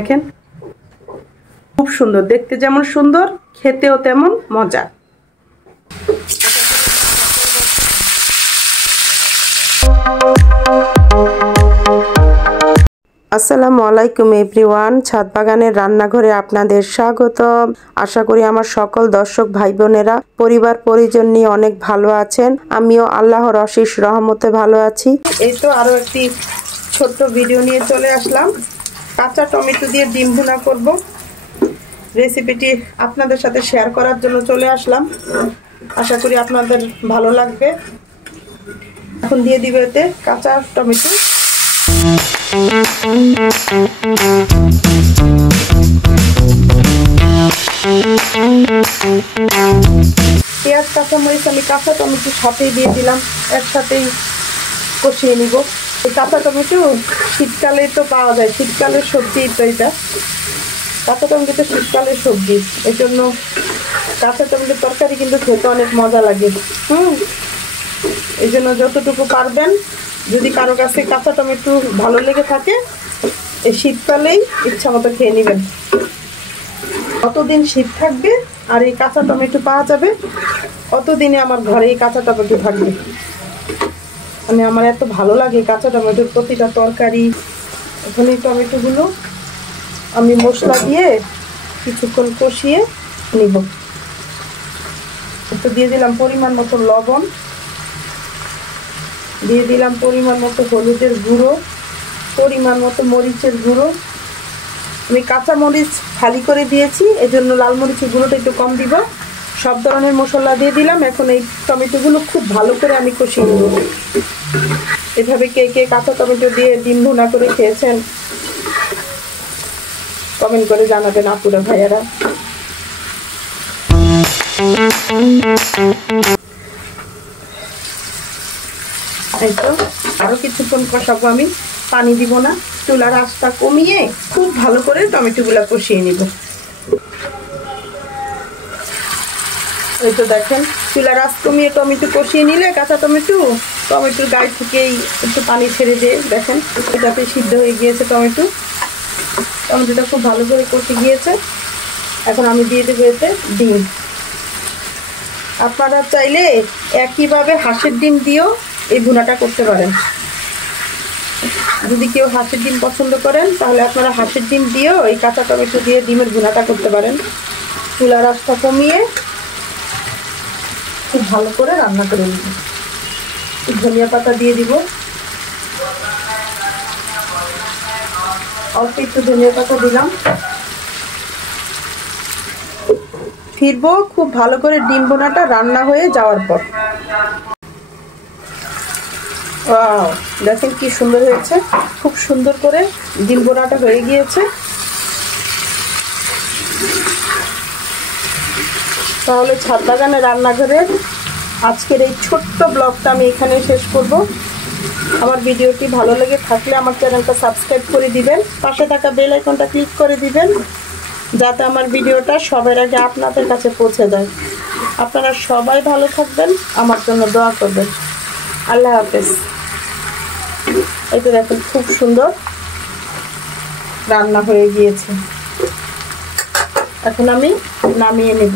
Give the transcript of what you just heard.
দেখেন খুব সুন্দর, দেখতে যেমন সুন্দর খেতেও তেমন মজা। আসসালামু আলাইকুম এভরিওয়ান, ছাদ বাগানের রান্নাঘরে আপনাদের স্বাগত। আশা করি আমার সকল দর্শক ভাই বোনেরা পরিবার পরিজন নিয়ে অনেক ভালো আছেন। আমিও আল্লাহর অশেষ রহমতে ভালো আছি। এই তো আরো একটি ছোট্ট ভিডিও নিয়ে চলে আসলাম। কাঁচা টমেটো দিয়ে ডিম ভুনা করব, রেসিপিটি আপনাদের সাথে শেয়ার করার জন্য চলে আসলাম। আশা করি আপনাদের ভালো লাগবে। এখন দিয়ে দিব এতে কাঁচা টমেটো। পেঁয়াজ কাঁচামরিচ আমি কাঁচা টমেটোর সাথেই দিয়ে দিলাম, একসাথেই কষিয়ে নিব। এই কাঁচা টমেটো শীতকালে তো পাওয়া যায়, শীতকালের সবজি তো এটা। কাঁচা টমেটো তো শীতকালের সবজি, এই জন্য কাঁচা টমেটোর তরকারি কিন্তু খেতে অনেক মজা লাগে। এই জন্য যতটুকু পারবেন, যদি কারো কাছে কাঁচা টমেটো ভালো লেগে থাকে এই শীতকালেই ইচ্ছা মতো খেয়ে নেবেন। কতদিন শীত থাকবে আর এই কাঁচা টমেটো পাওয়া যাবে, অতদিনে আমার ঘরে এই কাঁচা টমেটো থাকবে। আমার এত ভালো লাগে কাঁচা টমেটোর প্রতিটা তরকারি। এখন এই টমেটোগুলো আমি মশলা দিয়ে কিছুক্ষণ কষিয়ে নিব। একটু দিয়ে দিলাম পরিমাণ মতো লবণ, দিয়ে দিলাম পরিমাণ মতো হলুদের গুঁড়ো, পরিমাণ মতো মরিচের গুঁড়ো। আমি কাঁচা মরিচ খালি করে দিয়েছি, এই জন্য লাল মরিচের গুঁড়োটা একটু কম দিব। সব ধরনের মশলা দিয়ে দিলাম। এখন এই টমেটোগুলো খুব ভালো করে আমি কষিয়ে নেব। এভাবে কে কে কাঁচা টমেটো দিয়ে ডিম ভুনা করে খেয়েছেন কমেন্ট করে জানাবেন আপুরা ভাইয়ারা। এই তো আরো কিছুক্ষণ কষাবো আমি, পানি দিব না। চুলার আঁচটা কমিয়ে খুব ভালো করে টমেটোগুলো কষিয়ে নিব। এই তো দেখেন চুলার আঁচ কমিয়ে টমেটো কষিয়ে নিলে কাঁচা টমেটোর গায়ে থেকেই একটু পানি ছেড়ে দিয়ে দেখেন এটাতে সিদ্ধ হয়ে গিয়েছে। টমেটোটা খুব ভালো করে কষে গিয়েছে। এখন আমি দিয়ে দেবো এতে ডিম। আপনারা চাইলে একইভাবে হাঁসের ডিম দিয়েও এই ভুনাটা করতে পারেন। যদি কেউ হাঁসের ডিম পছন্দ করেন তাহলে আপনারা হাঁসের ডিম দিয়েও এই কাঁচা টমেটো দিয়ে ডিমের ভুনাটা করতে পারেন। চুলার আঁচটা কমিয়ে খুব ভালো করে রান্না করে নিব। ধনিয়া পাতা দিয়ে দিব, অল্প একটু ধনিয়া পাতা দিলাম। ফিরবো খুব ভালো করে ডিম ভুনাটা রান্না হয়ে যাওয়ার পর। ওয়াও, দেখেন কি সুন্দর হয়েছে, খুব সুন্দর করে ডিম ভুনাটা হয়ে গিয়েছে। তাহলে ছাদ বাগানের রান্নাঘরের আজকের এই ছোট্ট ব্লগটা আমি এখানে শেষ করব। আমার ভিডিওটি ভালো লেগে থাকলে আমার চ্যানেলটা সাবস্ক্রাইব করে দিবেন, পাশে থাকা বেল আইকনটা ক্লিক করে দিবেন, যাতে আমার ভিডিওটা সবার আগে আপনাদের কাছে পৌঁছে যায়। আপনারা সবাই ভালো থাকবেন, আমার জন্য দোয়া করবেন। আল্লাহ হাফেজ। এই তো দেখেন খুব সুন্দর রান্না হয়ে গিয়েছে। এখন আমি নামিয়ে নেব।